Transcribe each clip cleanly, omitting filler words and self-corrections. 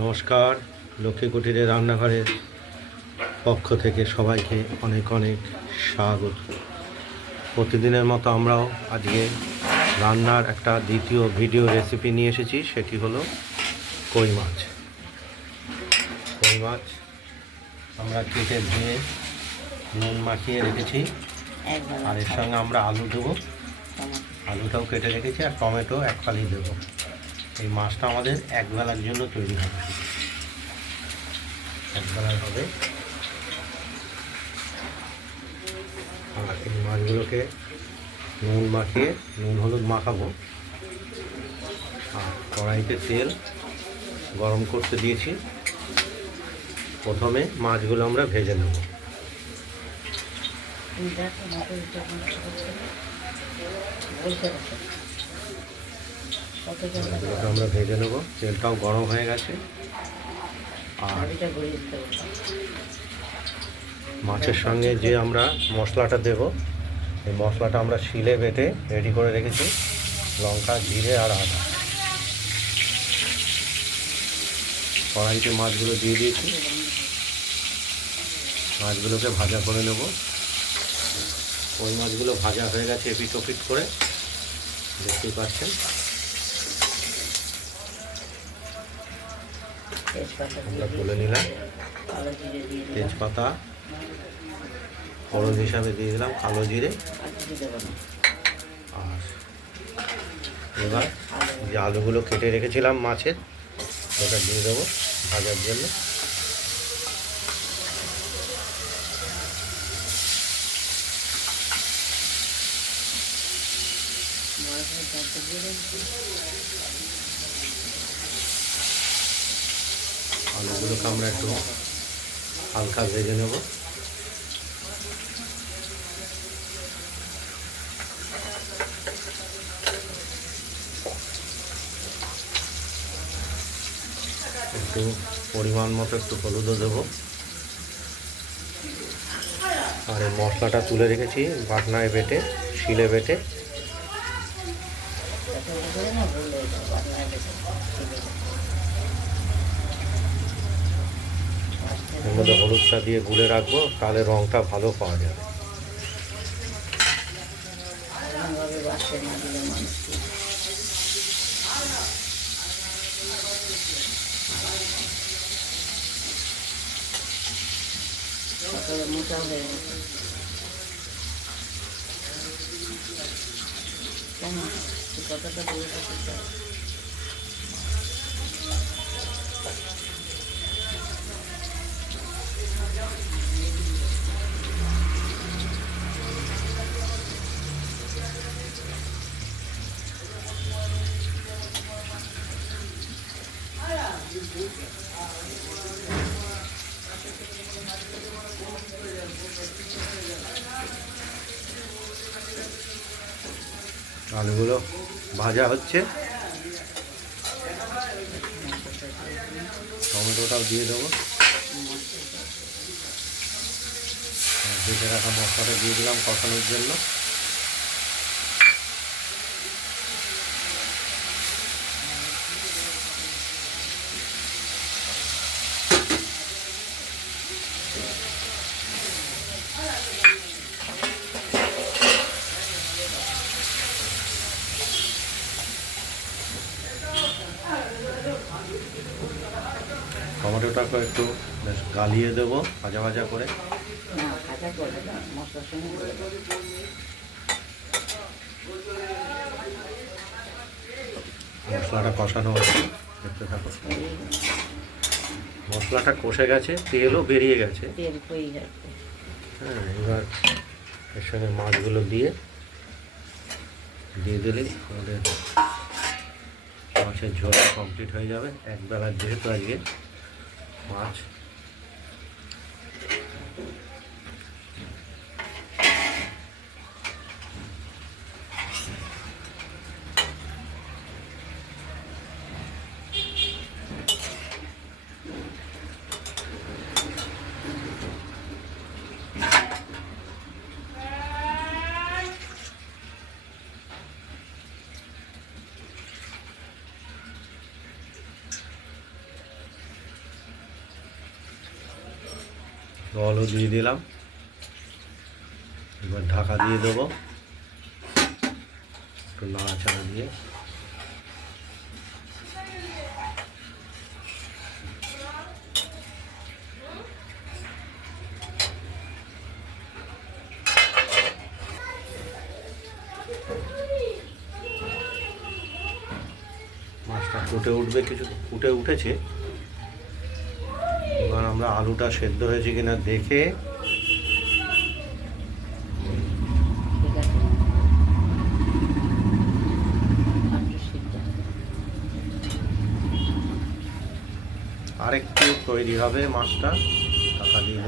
নমস্কার। লক্ষ্মী কুটিরের রান্নাঘরের পক্ষ থেকে সবাইকে অনেক অনেক স্বাগত। প্রতিদিনের মতো আমরাও আজকে রান্নার একটা দ্বিতীয় ভিডিও রেসিপি নিয়ে এসেছি, সেটি হলো কই মাছ। কই মাছ আমরা কেটে ধুয়ে নুন মাখিয়ে রেখেছি, আর এর সঙ্গে আমরা আলু দেবো, আলুটাও কেটে রেখেছি, আর টমেটো এক ফালি দেবো। এই মাছটা আমাদের একবেলার জন্য তৈরি হবে, একবেলার হবে। আর এই মাছগুলোকে নুন মাখিয়ে নুন হলুদ মাখাবো। আর কড়াইতে তেল গরম করতে দিয়েছি। প্রথমে মাছগুলো আমরা ভেজে নেব। মাছগুলোকে আমরা ভেজে নেব। তেলটাও গরম হয়ে গেছে। আর মাছের সঙ্গে যে আমরা মশলাটা দেব, এই মশলাটা আমরা শিলে বেটে রেডি করে রেখেছি। লঙ্কা, জিরে আর আদা। কড়াইতে মাছগুলো দিয়ে দিয়েছি, মাছগুলোকে ভাজা করে নেব। ওই মাছগুলো ভাজা হয়ে গেছে এপিট ওপিট করে, দেখতেই পাচ্ছেন। আমরা তুলে নিলাম। তেজপাতা ফোড়ন হিসাবে দিয়ে দিলাম কালো জিরে। আর এবার যে আলুগুলো কেটে রেখেছিলাম মাছের, ওটা দিয়ে দেবো ভাজার জন্য। আলুগুলোকে আমরা একটু হালকা ভেজে নেব। একটু পরিমাণ মতো একটু হলুদও দেবো। আর এই মশলাটা তুলে রেখেছি বাটনায় বেটে, শিলে বেটে। এর মধ্যে হলুদটা দিয়ে গুলে রাখবো, তাহলে রঙটা ভালো পাওয়া যাবে। আলুগুলো ভাজা হচ্ছে, টমেটোটাও দিয়ে দেবো। ভেজে রাখা মশলাটা দিয়ে দিলাম কষানোর জন্য। টমেটোটাকে একটু বেশ গালিয়ে দেবো ভাজা ভাজা করে। মশলাটা কষানো হচ্ছে, দেখতে থাকো। মশলাটা কষে গেছে, তেলও বেরিয়ে গেছে। হ্যাঁ, এবার এর সঙ্গে মাছগুলো দিয়ে দিলেই আমাদের মাছের ঝোল কমপ্লিট হয়ে যাবে। একবেলার যেহেতু আজকে মাছ। জলও দিয়ে দিলাম, এবার ঢাকা দিয়ে দেবো একটু নাড়াচাড়া দিয়ে। মাছটা ফুটে উঠবে, কিছু ফুটে উঠেছে। এবার আমরা আলুটা সেদ্ধ হয়েছে কিনা দেখে আরেকটু তৈরি হবে মাছটা। ঢাকা দিয়ে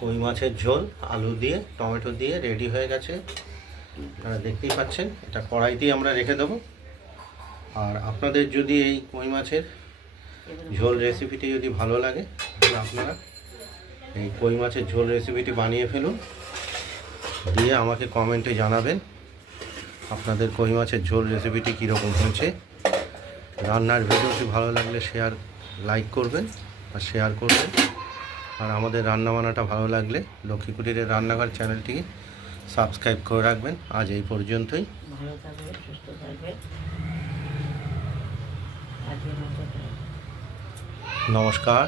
কই মাছের ঝোল আলু দিয়ে টমেটো দিয়ে রেডি হয়ে গেছে, আপনারা দেখতেই পাচ্ছেন। এটা কড়াইতেই আমরা রেখে দেবো। আর আপনাদের যদি এই কই মাছের ঝোল রেসিপিটি যদি ভালো লাগে তাহলে আপনারা এই কই মাছের ঝোল রেসিপিটি বানিয়ে ফেলুন, দিয়ে আমাকে কমেন্টে জানাবেন আপনাদের কই মাছের ঝোল রেসিপিটি কীরকম হয়েছে। রান্নার ভিডিওটি ভালো লাগলে লাইক করবেন আর শেয়ার করবেন। আর আমাদের রান্নাবান্নাটা ভালো লাগলে লক্ষ্মী কুটিরের রান্নাঘর চ্যানেলটিকে সাবস্ক্রাইব করে রাখবেন। আজ এই পর্যন্তই। ভালো থাকবে, সুস্থ থাকবে। নমস্কার।